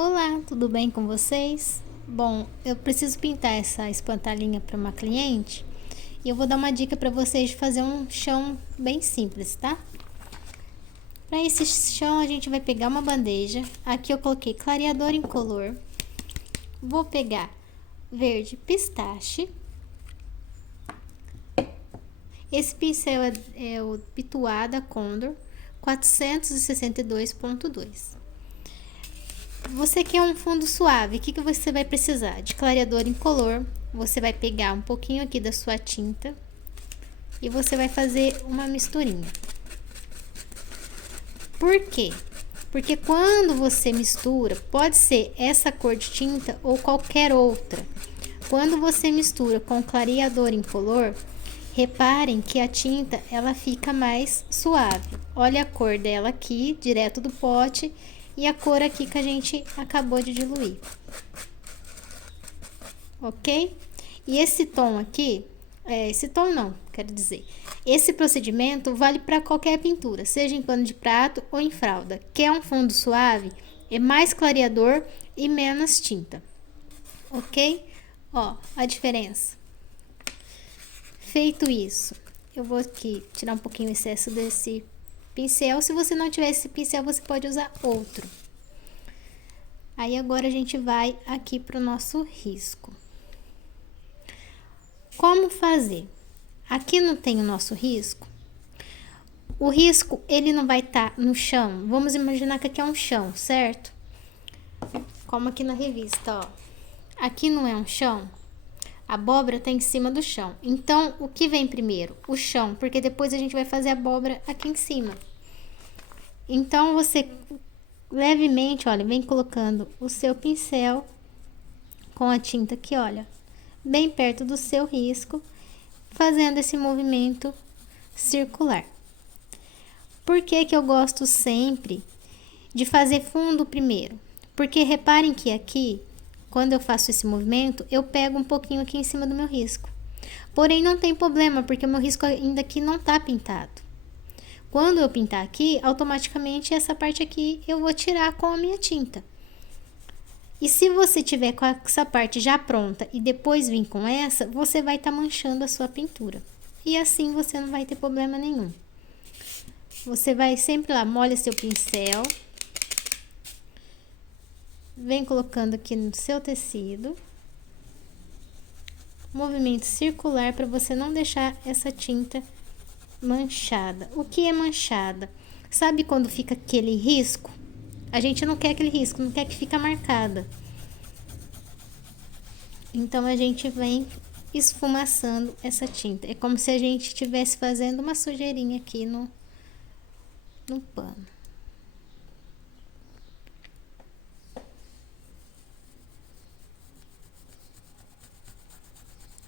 Olá, tudo bem com vocês? Bom, eu preciso pintar essa espantalhinha para uma cliente e eu vou dar uma dica para vocês de fazer um chão bem simples, tá? Para esse chão a gente vai pegar uma bandeja, aqui eu coloquei clareador incolor, vou pegar verde pistache, esse pincel é o Pituada Condor 462.2. Você quer um fundo suave, o que você vai precisar? De clareador incolor, você vai pegar um pouquinho aqui da sua tinta e você vai fazer uma misturinha. Por quê? Porque quando você mistura, pode ser essa cor de tinta ou qualquer outra. Quando você mistura com clareador incolor, reparem que a tinta ela fica mais suave. Olha a cor dela aqui, direto do pote, e a cor aqui que a gente acabou de diluir. Ok? E esse tom aqui, esse tom não, quero dizer, esse procedimento vale para qualquer pintura, seja em pano de prato ou em fralda. Quer um fundo suave? É mais clareador e menos tinta. Ok? Ó, a diferença. Feito isso, eu vou aqui tirar um pouquinho o excesso desse pincel. Se você não tiver esse pincel, você pode usar outro. Aí agora a gente vai aqui pro nosso risco. Como fazer? Aqui não tem o nosso risco. O risco, ele não vai estar no chão. Vamos imaginar que aqui é um chão, certo? Como aqui na revista, ó. Aqui não é um chão. A abóbora tá em cima do chão. Então, o que vem primeiro? O chão, porque depois a gente vai fazer a abóbora aqui em cima. Então, você levemente, olha, vem colocando o seu pincel com a tinta aqui, olha, bem perto do seu risco, fazendo esse movimento circular. Por que que eu gosto sempre de fazer fundo primeiro? Porque reparem que aqui, quando eu faço esse movimento, eu pego um pouquinho aqui em cima do meu risco. Porém, não tem problema, porque o meu risco ainda aqui não tá pintado. Quando eu pintar aqui, automaticamente essa parte aqui eu vou tirar com a minha tinta. E se você tiver com essa parte já pronta e depois vir com essa, você vai estar manchando a sua pintura. E assim você não vai ter problema nenhum. Você vai sempre lá, molha seu pincel. Vem colocando aqui no seu tecido. Movimento circular para você não deixar essa tinta manchada. O que é manchada? Sabe quando fica aquele risco? A gente não quer aquele risco, não quer que fique marcada. Então a gente vem esfumaçando essa tinta. É como se a gente estivesse fazendo uma sujeirinha aqui no pano.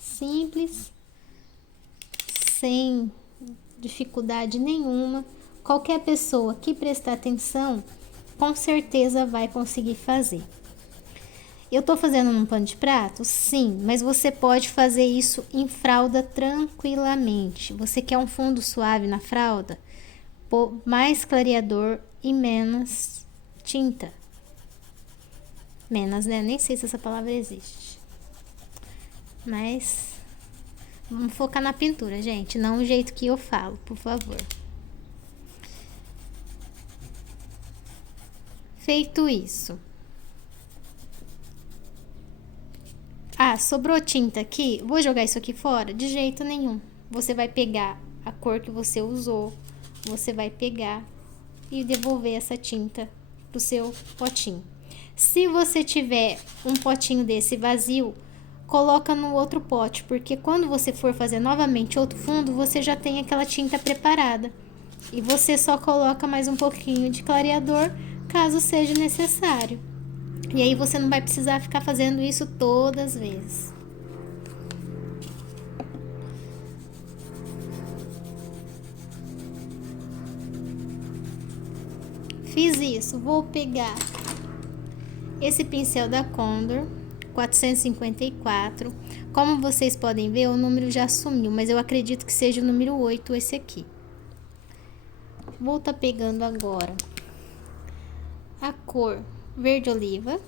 Simples, sem dificuldade nenhuma. Qualquer pessoa que prestar atenção, com certeza vai conseguir fazer. Eu tô fazendo num pano de prato? Sim, mas você pode fazer isso em fralda tranquilamente. Você quer um fundo suave na fralda? Pôr mais clareador e menos tinta. Menos, né? Nem sei se essa palavra existe. Mas vamos focar na pintura, gente, não o jeito que eu falo, por favor. Feito isso. Ah, sobrou tinta aqui, vou jogar isso aqui fora? De jeito nenhum. Você vai pegar a cor que você usou, você vai pegar e devolver essa tinta pro seu potinho. Se você tiver um potinho desse vazio, coloca no outro pote, porque quando você for fazer novamente outro fundo, você já tem aquela tinta preparada. E você só coloca mais um pouquinho de clareador, caso seja necessário. E aí você não vai precisar ficar fazendo isso todas as vezes. Fiz isso, vou pegar esse pincel da Condor 454. Como vocês podem ver, o número já sumiu, mas eu acredito que seja o número 8 esse aqui. Vou estar pegando agora a cor verde oliva.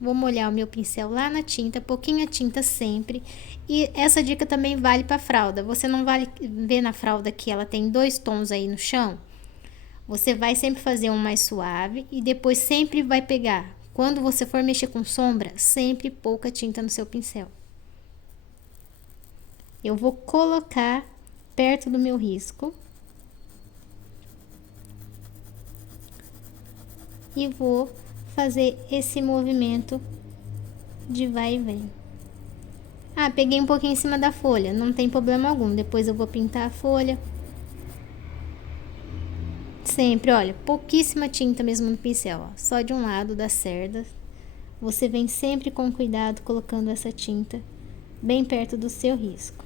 Vou molhar o meu pincel lá na tinta, pouquinha tinta sempre. E essa dica também vale para fralda. Você não vai ver na fralda que ela tem 2 tons aí no chão? Você vai sempre fazer um mais suave e depois sempre vai pegar. Quando você for mexer com sombra, sempre pouca tinta no seu pincel. Eu vou colocar perto do meu risco. E vou fazer esse movimento de vai e vem. Ah, peguei um pouquinho em cima da folha, não tem problema algum. Depois eu vou pintar a folha. Sempre, olha, pouquíssima tinta mesmo no pincel, ó, só de um lado das cerdas. Você vem sempre com cuidado colocando essa tinta bem perto do seu risco.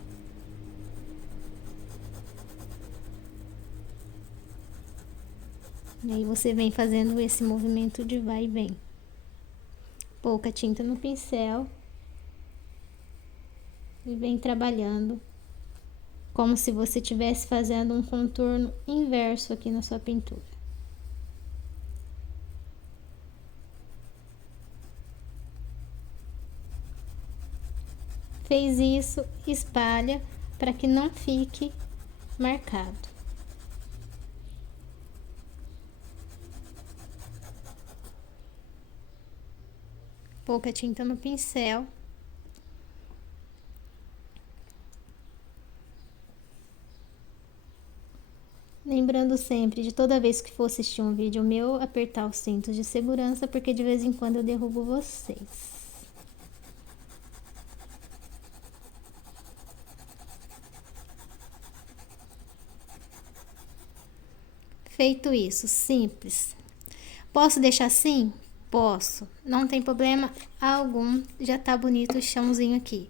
E aí você vem fazendo esse movimento de vai e vem. Pouca tinta no pincel. E vem trabalhando como se você estivesse fazendo um contorno inverso aqui na sua pintura. Fez isso, espalha para que não fique marcado. Pouca tinta no pincel. Lembrando sempre de toda vez que for assistir um vídeo meu, apertar os cintos de segurança, porque de vez em quando eu derrubo vocês. Feito isso, simples. Posso deixar assim? Posso. Não tem problema algum, já tá bonito o chãozinho aqui.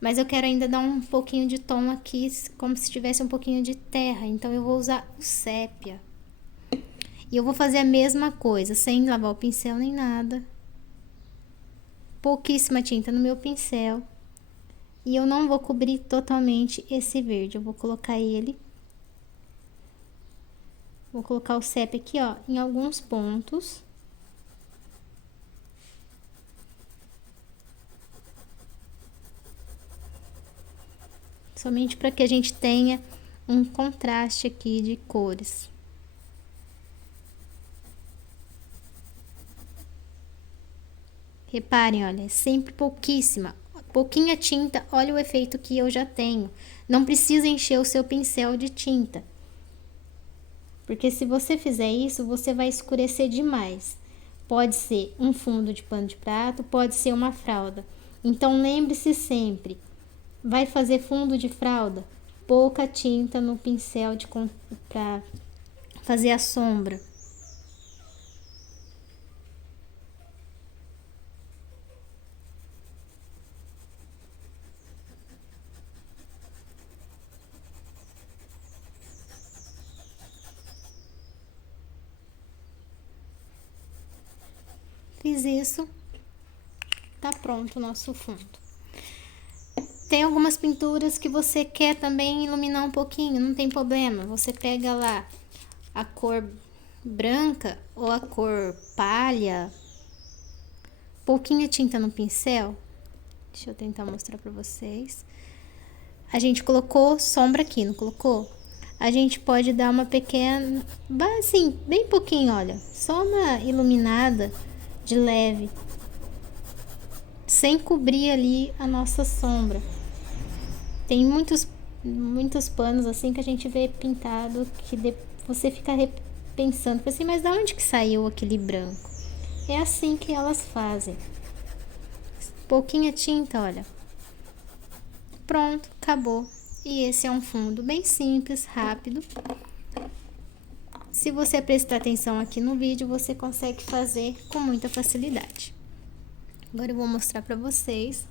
Mas eu quero ainda dar um pouquinho de tom aqui, como se tivesse um pouquinho de terra. Então, eu vou usar o sépia. E eu vou fazer a mesma coisa, sem lavar o pincel nem nada. Pouquíssima tinta no meu pincel. E eu não vou cobrir totalmente esse verde. Eu vou colocar ele. Vou colocar o sépia aqui, ó, em alguns pontos. Somente para que a gente tenha um contraste aqui de cores. Reparem, olha, é sempre pouquíssima. Pouquinha tinta, olha o efeito que eu já tenho. Não precisa encher o seu pincel de tinta. Porque se você fizer isso, você vai escurecer demais. Pode ser um fundo de pano de prato, pode ser uma fralda. Então, lembre-se sempre, vai fazer fundo de fralda? Pouca tinta no pincel para fazer a sombra. Fiz isso, tá pronto o nosso fundo. Tem algumas pinturas que você quer também iluminar um pouquinho, não tem problema. Você pega lá a cor branca ou a cor palha, pouquinha tinta no pincel. Deixa eu tentar mostrar pra vocês. A gente colocou sombra aqui, não colocou? A gente pode dar uma pequena, assim, bem pouquinho, olha. Só uma iluminada de leve. Sem cobrir ali a nossa sombra. Tem muitos panos assim que a gente vê pintado que você fica pensando assim, mas da onde que saiu aquele branco? É assim que elas fazem. Pouquinha tinta, olha. Pronto, acabou. E esse é um fundo bem simples, rápido. Se você prestar atenção aqui no vídeo, você consegue fazer com muita facilidade. Agora eu vou mostrar pra vocês.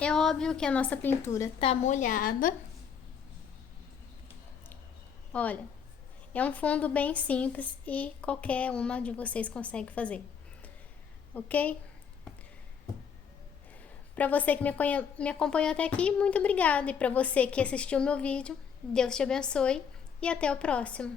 É óbvio que a nossa pintura tá molhada. Olha, é um fundo bem simples e qualquer uma de vocês consegue fazer. Ok? Para você que me acompanhou até aqui, muito obrigada. E para você que assistiu o meu vídeo, Deus te abençoe e até o próximo.